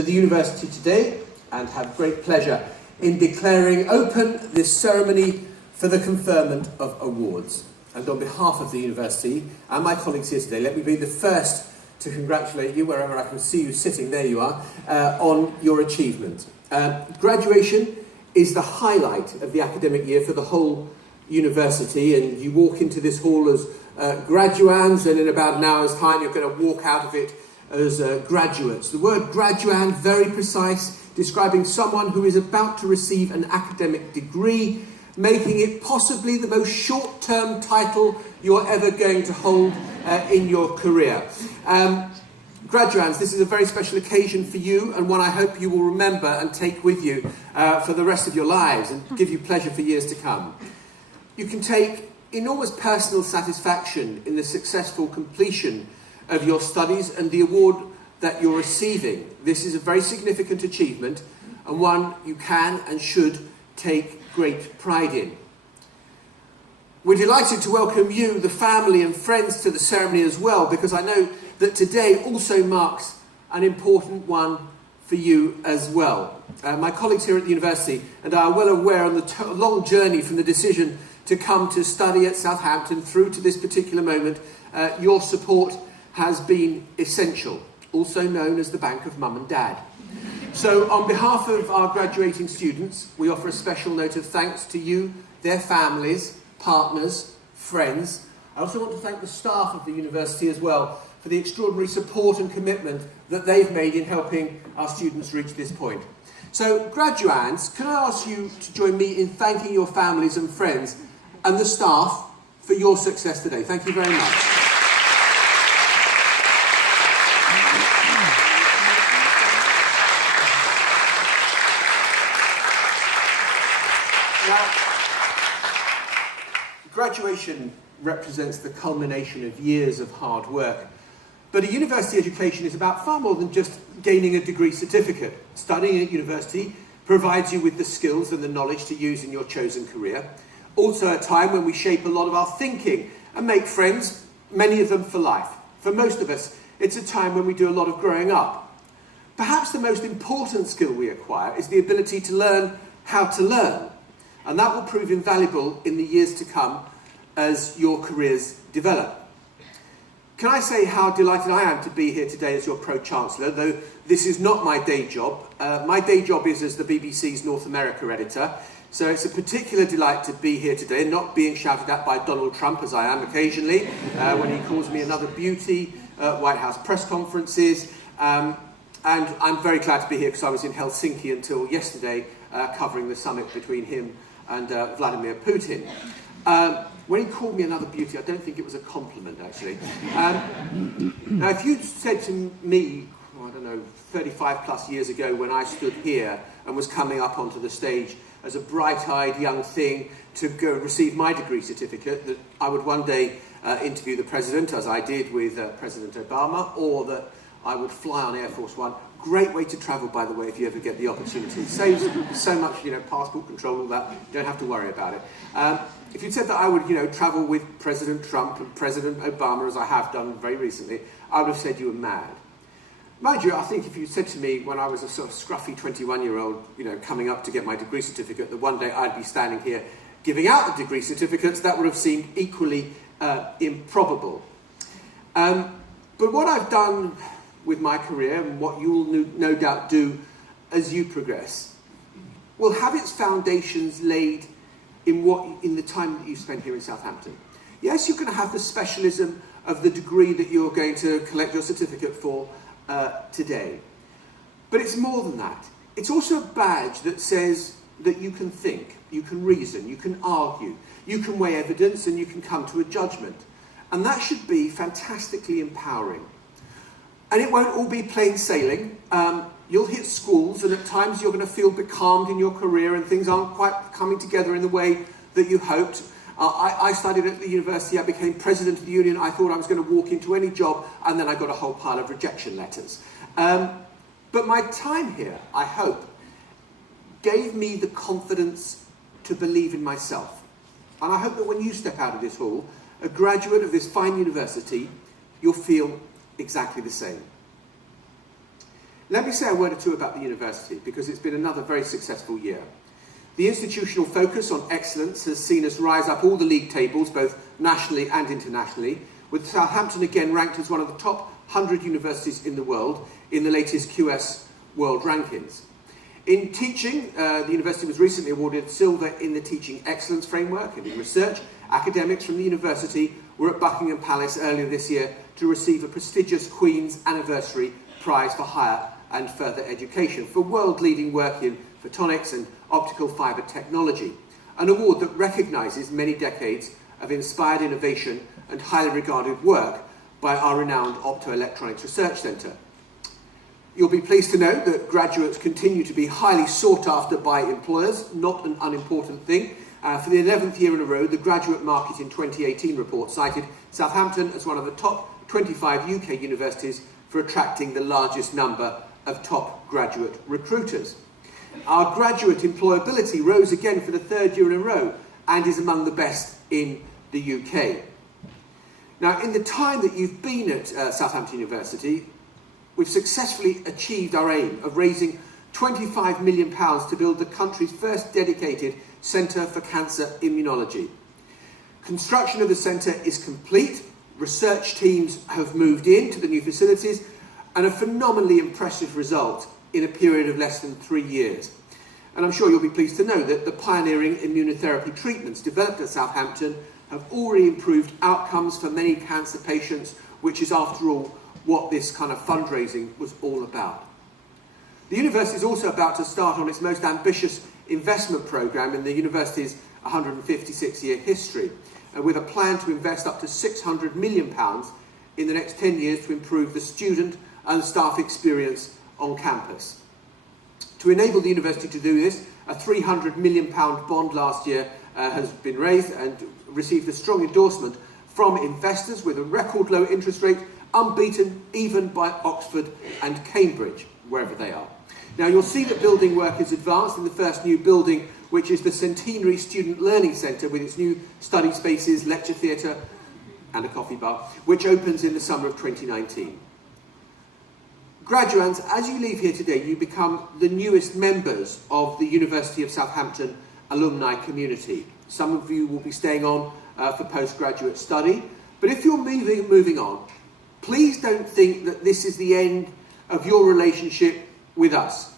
to the university today and have great pleasure in declaring open this ceremony for the conferment of awards. And on behalf of the university and my colleagues here today, let me be the first to congratulate you, wherever I can see you sitting, there you are, on your achievement. Graduation is the highlight of the academic year for the whole university, and you walk into this hall as graduands, and in about an hour's time you're going to walk out of it as graduates. The word graduand, very precise, describing someone who is about to receive an academic degree, making it possibly the most short-term title you're ever going to hold in your career. Graduands, this is a very special occasion for you, and one I hope you will remember and take with you for the rest of your lives and give you pleasure for years to come. You can take enormous personal satisfaction in the successful completion of your studies and the award that you're receiving. This is a very significant achievement and one you can and should take great pride in. We're delighted to welcome you, the family and friends, to the ceremony as well, because I know that today also marks an important one for you as well. My colleagues here at the university and I are well aware on the long journey from the decision to come to study at Southampton through to this particular moment, your support has been essential, also known as the Bank of Mum and Dad. So on behalf of our graduating students, we offer a special note of thanks to you, their families, partners, friends. I also want to thank the staff of the university as well for the extraordinary support and commitment that they've made in helping our students reach this point. So graduands, can I ask you to join me in thanking your families and friends and the staff for your success today? Thank you very much. Graduation represents the culmination of years of hard work, but a university education is about far more than just gaining a degree certificate. Studying at university provides you with the skills and the knowledge to use in your chosen career. Also a time when we shape a lot of our thinking and make friends, many of them for life. For most of us, it's a time when we do a lot of growing up. Perhaps the most important skill we acquire is the ability to learn how to learn. And that will prove invaluable in the years to come as your careers develop. Can I say how delighted I am to be here today as your Pro-Chancellor, though this is not my day job. My day job is as the BBC's North America editor, so it's a particular delight to be here today, not being shouted at by Donald Trump, as I am occasionally, when he calls me another beauty at White House press conferences. And I'm very glad to be here because I was in Helsinki until yesterday, covering the summit between him and Vladimir Putin. When he called me another beauty, I don't think it was a compliment, actually. Now, if you'd said to me, I don't know, 35 plus years ago when I stood here and was coming up onto the stage as a bright-eyed young thing to go receive my degree certificate, that I would one day interview the president, as I did with President Obama, or that I would fly on Air Force One. Great way to travel, by the way, if you ever get the opportunity. Saves so much, passport control, all that. You don't have to worry about it. If you'd said that I would, travel with President Trump and President Obama, as I have done very recently, I would have said you were mad. Mind you, I think if you said to me when I was a sort of scruffy 21-year-old, coming up to get my degree certificate, that one day I'd be standing here giving out the degree certificates, that would have seemed equally improbable. But what I've done with my career, and what you'll no doubt do as you progress, will have its foundations laid in the time that you spend here in Southampton. Yes, you're going to have the specialism of the degree that you're going to collect your certificate for today. But it's more than that. It's also a badge that says that you can think, you can reason, you can argue, you can weigh evidence, and you can come to a judgment. And that should be fantastically empowering. And it won't all be plain sailing. You'll hit schools, and at times you're going to feel becalmed in your career and things aren't quite coming together in the way that you hoped. I studied at the university, I became president of the union, I thought I was going to walk into any job, and then I got a whole pile of rejection letters. But my time here, I hope, gave me the confidence to believe in myself. And I hope that when you step out of this hall, a graduate of this fine university, you'll feel exactly the same. Let me say a word or two about the university, because it's been another very successful year. The institutional focus on excellence has seen us rise up all the league tables, both nationally and internationally, with Southampton again ranked as one of the top 100 universities in the world in the latest QS World Rankings. In teaching, the university was recently awarded silver in the Teaching Excellence Framework, and in research, academics from the university were at Buckingham Palace earlier this year to receive a prestigious Queen's Anniversary Prize for Higher and Further Education for world-leading work in photonics and optical fibre technology, an award that recognises many decades of inspired innovation and highly regarded work by our renowned Optoelectronics Research Centre. You'll be pleased to know that graduates continue to be highly sought after by employers, not an unimportant thing. For the 11th year in a row, the Graduate Market in 2018 report cited Southampton as one of the top 25 UK universities for attracting the largest number of top graduate recruiters. Our graduate employability rose again for the 3rd year in a row and is among the best in the UK. Now, in the time that you've been at Southampton University, we've successfully achieved our aim of raising £25 million to build the country's first dedicated Centre for Cancer Immunology. Construction of the centre is complete, research teams have moved into the new facilities, and a phenomenally impressive result in a period of less than 3 years. And I'm sure you'll be pleased to know that the pioneering immunotherapy treatments developed at Southampton have already improved outcomes for many cancer patients, which is, after all, what this kind of fundraising was all about. The university is also about to start on its most ambitious investment programme in the university's 156-year history, with a plan to invest up to £600 million in the next 10 years to improve the student and staff experience on campus. To enable the university to do this, a £300 million bond last year has been raised and received a strong endorsement from investors with a record low interest rate, unbeaten even by Oxford and Cambridge, wherever they are. Now, you'll see that building work is advanced in the first new building, which is the Centenary Student Learning Centre with its new study spaces, lecture theatre and a coffee bar, which opens in the summer of 2019. Graduates, as you leave here today, you become the newest members of the University of Southampton alumni community. Some of you will be staying on for postgraduate study, but if you're moving on, please don't think that this is the end of your relationship with us.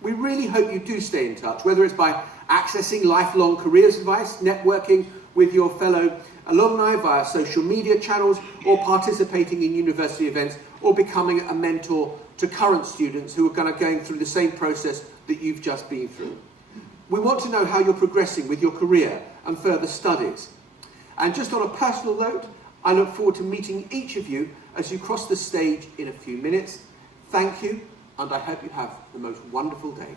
We really hope you do stay in touch, whether it's by accessing lifelong careers advice, networking with your fellow alumni via social media channels, or participating in university events, or becoming a mentor to current students who are going through the same process that you've just been through. We want to know how you're progressing with your career and further studies. And just on a personal note, I look forward to meeting each of you as you cross the stage in a few minutes. Thank you, and I hope you have the most wonderful day.